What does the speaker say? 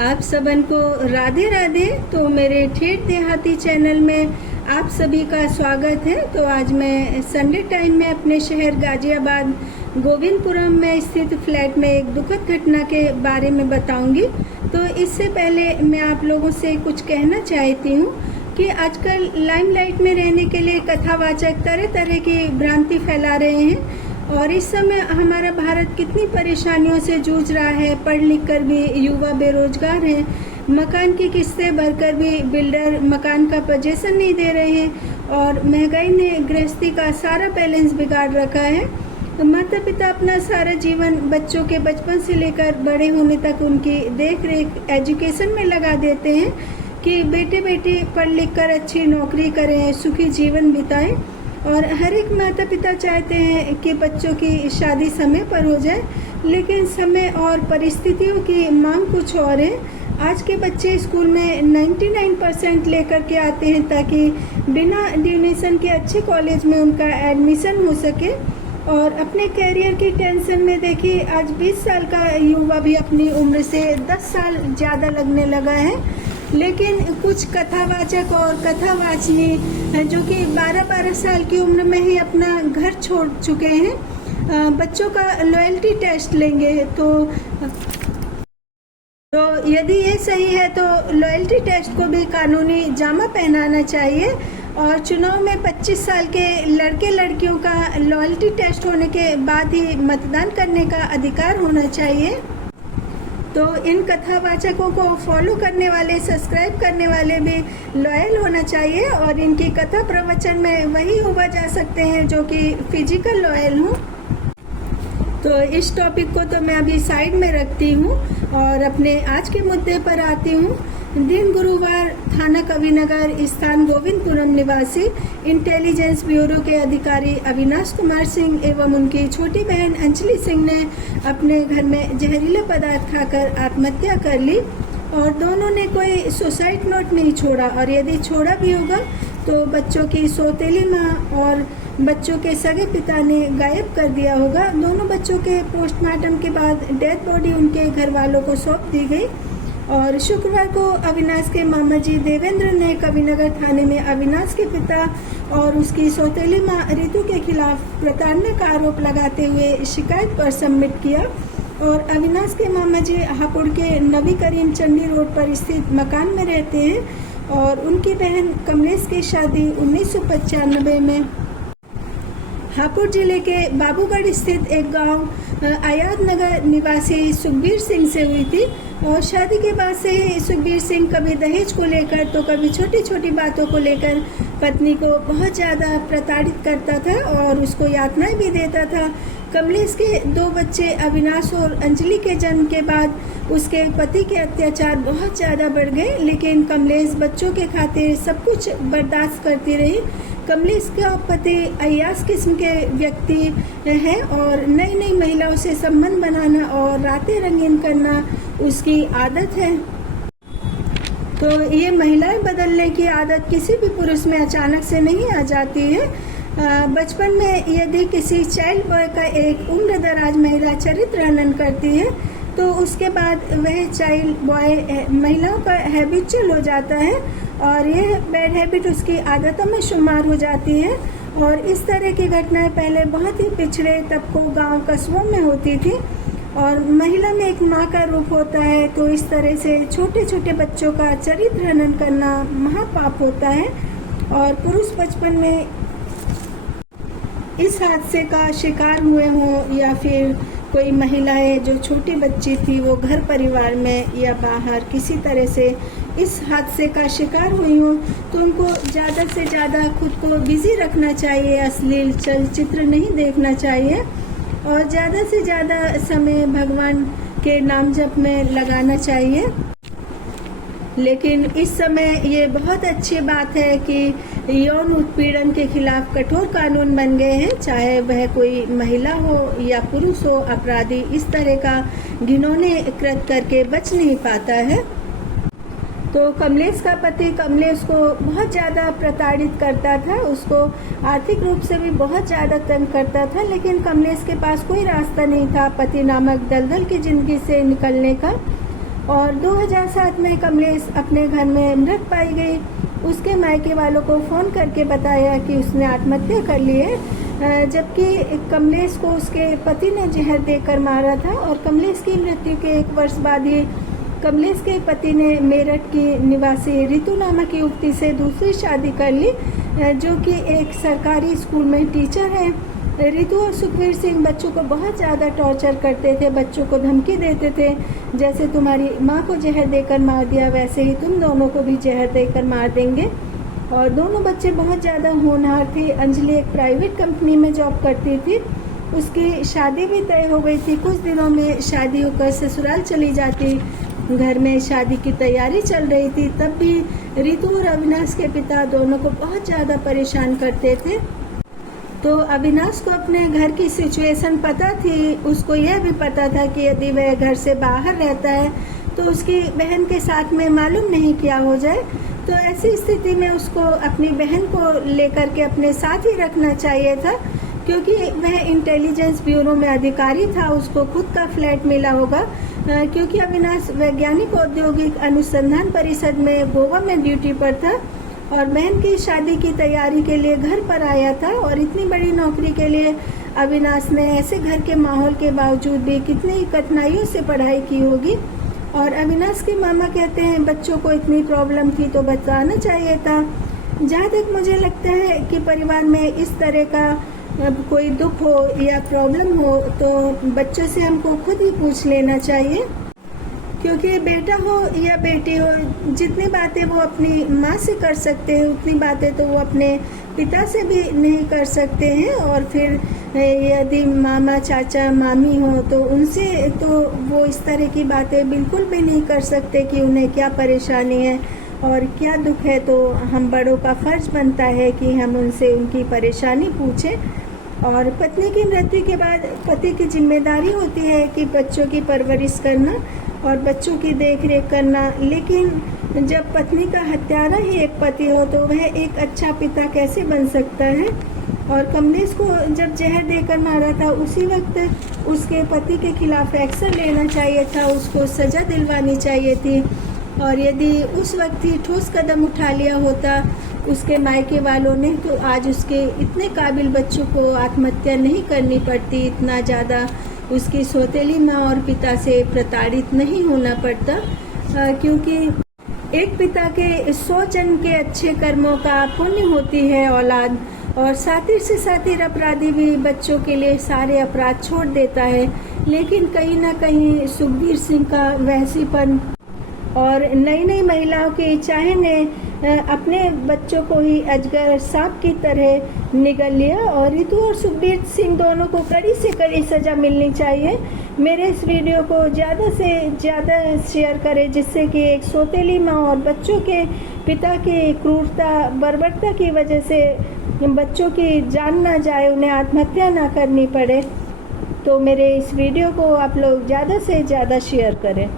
आप सबन को राधे राधे। तो मेरे ठेठ देहाती चैनल में आप सभी का स्वागत है। तो आज मैं संडे टाइम में अपने शहर गाजियाबाद गोविंदपुरम में स्थित फ्लैट में एक दुखद घटना के बारे में बताऊंगी। तो इससे पहले मैं आप लोगों से कुछ कहना चाहती हूँ कि आजकल लाइमलाइट में रहने के लिए कथावाचक तरह तरह की भ्रांति फैला रहे हैं और इस समय हमारा भारत कितनी परेशानियों से जूझ रहा है। पढ़ लिख कर भी युवा बेरोजगार हैं, मकान की किस्तें भरकर भी बिल्डर मकान का पोजीशन नहीं दे रहे हैं और महंगाई ने गृहस्थी का सारा बैलेंस बिगाड़ रखा है। तो माता पिता अपना सारा जीवन बच्चों के बचपन से लेकर बड़े होने तक उनकी देख रेख एजुकेशन में लगा देते हैं कि बेटे बेटी पढ़ लिख कर अच्छी नौकरी करें, सुखी जीवन बिताएं। और हर एक माता पिता चाहते हैं कि बच्चों की शादी समय पर हो जाए, लेकिन समय और परिस्थितियों की मांग कुछ और है। आज के बच्चे स्कूल में 99% लेकर के आते हैं ताकि बिना डोनेशन के अच्छे कॉलेज में उनका एडमिशन हो सके। और अपने कैरियर की टेंशन में देखिए आज 20 साल का युवा भी अपनी उम्र से 10 साल ज़्यादा लगने लगा है। लेकिन कुछ कथावाचक और कथावाचनी जो कि 12-12 साल की उम्र में ही अपना घर छोड़ चुके हैं, बच्चों का लॉयल्टी टेस्ट लेंगे। तो यदि ये सही है तो लॉयल्टी टेस्ट को भी कानूनी जामा पहनाना चाहिए और चुनाव में 25 साल के लड़के लड़कियों का लॉयल्टी टेस्ट होने के बाद ही मतदान करने का अधिकार होना चाहिए। तो इन कथावाचकों को फॉलो करने वाले, सब्सक्राइब करने वाले भी लॉयल होना चाहिए और इनकी कथा प्रवचन में वही हुआ जा सकते हैं जो कि फिजिकल लॉयल हों। तो इस टॉपिक को तो मैं अभी साइड में रखती हूँ और अपने आज के मुद्दे पर आती हूँ। दिन गुरुवार, थाना कविनगर, स्थान गोविंदपुरम निवासी इंटेलिजेंस ब्यूरो के अधिकारी अविनाश कुमार सिंह एवं उनकी छोटी बहन अंजलि सिंह ने अपने घर में जहरीला पदार्थ खाकर आत्महत्या कर ली और दोनों ने कोई सुसाइड नोट नहीं छोड़ा और यदि छोड़ा भी होगा तो बच्चों की सौतेली माँ और बच्चों के सगे पिता ने गायब कर दिया होगा। दोनों बच्चों के पोस्टमार्टम के बाद डेड बॉडी उनके घर वालों को सौंप दी गई और शुक्रवार को अविनाश के मामा जी देवेंद्र ने कविनगर थाने में अविनाश के पिता और उसकी सौतेली माँ रितु के खिलाफ प्रताड़ना का आरोप लगाते हुए शिकायत पर सबमिट किया। और अविनाश के मामा जी हापुड़ के नबी करीम चंडी रोड पर स्थित मकान में रहते हैं और उनकी बहन कमलेश की शादी 1995 में हापुड़ जिले के बाबूगढ़ स्थित एक गांव आयाद नगर निवासी सुखबीर सिंह से हुई थी। और शादी के बाद से ही सुखबीर सिंह कभी दहेज को लेकर तो कभी छोटी छोटी बातों को लेकर पत्नी को बहुत ज़्यादा प्रताड़ित करता था और उसको यातनाएं भी देता था। कमलेश के 2 बच्चे अविनाश और अंजलि के जन्म के बाद उसके पति के अत्याचार बहुत ज़्यादा बढ़ गए, लेकिन कमलेश बच्चों के खातिर सब कुछ बर्दाश्त करती रही। कमलेश का पति अय्यास किस्म के व्यक्ति हैं और नई नई महिलाओं से संबंध बनाना और रातें रंगीन करना उसकी आदत है। तो ये महिलाएं बदलने की आदत किसी भी पुरुष में अचानक से नहीं आ जाती है। बचपन में यदि किसी चाइल्ड बॉय का एक उम्र दराज महिला चरित्र हनन करती है तो उसके बाद वह चाइल्ड बॉय महिलाओं का हैबिचुअल हो जाता है और ये बैड हैबिट उसकी आदतों में शुमार हो जाती है। और इस तरह की घटनाएं पहले बहुत ही पिछड़े तबकों, गांव, कस्बों में होती थी और महिला में एक माँ का रूप होता है। तो इस तरह से छोटे छोटे बच्चों का चरित्र हनन करना महापाप होता है और पुरुष बचपन में इस हादसे का शिकार हुए हों या फिर कोई महिलाएं जो छोटी बच्ची थी वो घर परिवार में या बाहर किसी तरह से इस हादसे का शिकार हुई हूँ तो उनको ज़्यादा से ज़्यादा खुद को बिजी रखना चाहिए, अश्लील चलचित्र नहीं देखना चाहिए और ज़्यादा से ज़्यादा समय भगवान के नाम जप में लगाना चाहिए। लेकिन इस समय ये बहुत अच्छी बात है कि यौन उत्पीड़न के खिलाफ कठोर कानून बन गए हैं, चाहे वह कोई महिला हो या पुरुष हो। अपराधी इस तरह का घिनौने कृत्य करके बच नहीं पाता है। तो कमलेश का पति कमलेश को बहुत ज़्यादा प्रताड़ित करता था, उसको आर्थिक रूप से भी बहुत ज़्यादा तंग करता था, लेकिन कमलेश के पास कोई रास्ता नहीं था पति नामक दलदल की जिंदगी से निकलने का। और 2007 में कमलेश अपने घर में मृत पाई गई। उसके मायके वालों को फ़ोन करके बताया कि उसने आत्महत्या कर ली है, जबकि कमलेश को उसके पति ने जहर देकर मारा था। और कमलेश की मृत्यु के 1 वर्ष बाद ही कमलेश के पति ने मेरठ की निवासी रितु नामक युवती से दूसरी शादी कर ली, जो कि एक सरकारी स्कूल में टीचर है। रितु और सुखवीर सिंह बच्चों को बहुत ज़्यादा टॉर्चर करते थे, बच्चों को धमकी देते थे, जैसे तुम्हारी माँ को जहर देकर मार दिया वैसे ही तुम दोनों को भी जहर देकर मार देंगे। और दोनों बच्चे बहुत ज़्यादा होनहार थे। अंजलि एक प्राइवेट कंपनी में जॉब करती थी, उसकी शादी भी तय हो गई थी। कुछ दिनों में शादी होकर ससुराल चली जाती। घर में शादी की तैयारी चल रही थी, तब भी रितु और अविनाश के पिता दोनों को बहुत ज़्यादा परेशान करते थे। तो अविनाश को अपने घर की सिचुएशन पता थी, उसको यह भी पता था कि यदि वह घर से बाहर रहता है तो उसकी बहन के साथ में मालूम नहीं क्या हो जाए। तो ऐसी स्थिति में उसको अपनी बहन को लेकर के अपने साथ ही रखना चाहिए था, क्योंकि वह इंटेलिजेंस ब्यूरो में अधिकारी था, उसको खुद का फ्लैट मिला होगा। क्योंकि अविनाश वैज्ञानिक औद्योगिक अनुसंधान परिषद में गोवा में ड्यूटी पर था और बहन की शादी की तैयारी के लिए घर पर आया था। और इतनी बड़ी नौकरी के लिए अविनाश ने ऐसे घर के माहौल के बावजूद भी कितनी कठिनाइयों से पढ़ाई की होगी। और अविनाश के मामा कहते हैं बच्चों को इतनी प्रॉब्लम थी तो बताना चाहिए था। जहाँ तक मुझे लगता है कि परिवार में इस तरह का कोई दुख हो या प्रॉब्लम हो तो बच्चों से हमको खुद ही पूछ लेना चाहिए, क्योंकि बेटा हो या बेटी हो, जितनी बातें वो अपनी माँ से कर सकते हैं उतनी बातें तो वो अपने पिता से भी नहीं कर सकते हैं। और फिर यदि मामा चाचा मामी हो तो उनसे तो वो इस तरह की बातें बिल्कुल भी नहीं कर सकते कि उन्हें क्या परेशानी है और क्या दुख है। तो हम बड़ों का फर्ज बनता है कि हम उनसे उनकी परेशानी पूछें। और पत्नी की मृत्यु के बाद पति की जिम्मेदारी होती है कि बच्चों की परवरिश करना और बच्चों की देखरेख करना। लेकिन जब पत्नी का हत्यारा ही एक पति हो तो वह एक अच्छा पिता कैसे बन सकता है। और कमलेश को जब जहर देकर मारा था उसी वक्त उसके पति के खिलाफ एक्शन लेना चाहिए था, उसको सज़ा दिलवानी चाहिए थी। और यदि उस वक्त ही ठोस कदम उठा लिया होता उसके मायके वालों ने तो आज उसके इतने काबिल बच्चों को आत्महत्या नहीं करनी पड़ती, इतना ज़्यादा उसकी सौतेली माँ और पिता से प्रताड़ित नहीं होना पड़ता। क्योंकि एक पिता के 100 जन्म के अच्छे कर्मों का पुण्य होती है औलाद। और सातिर से सातिर अपराधी भी बच्चों के लिए सारे अपराध छोड़ देता है। लेकिन कहीं ना कहीं सुखबीर सिंह का वहसीपन और नई नई महिलाओं की चाह ने अपने बच्चों को ही अजगर सांप की तरह निगल लिया। और रितु और सुखबीर सिंह दोनों को कड़ी से कड़ी सज़ा मिलनी चाहिए। मेरे इस वीडियो को ज़्यादा से ज़्यादा शेयर करें, जिससे कि एक सौतेली माँ और बच्चों के पिता की क्रूरता बर्बरता की वजह से बच्चों की जान ना जाए, उन्हें आत्महत्या ना करनी पड़े। तो मेरे इस वीडियो को आप लोग ज़्यादा से ज़्यादा शेयर करें।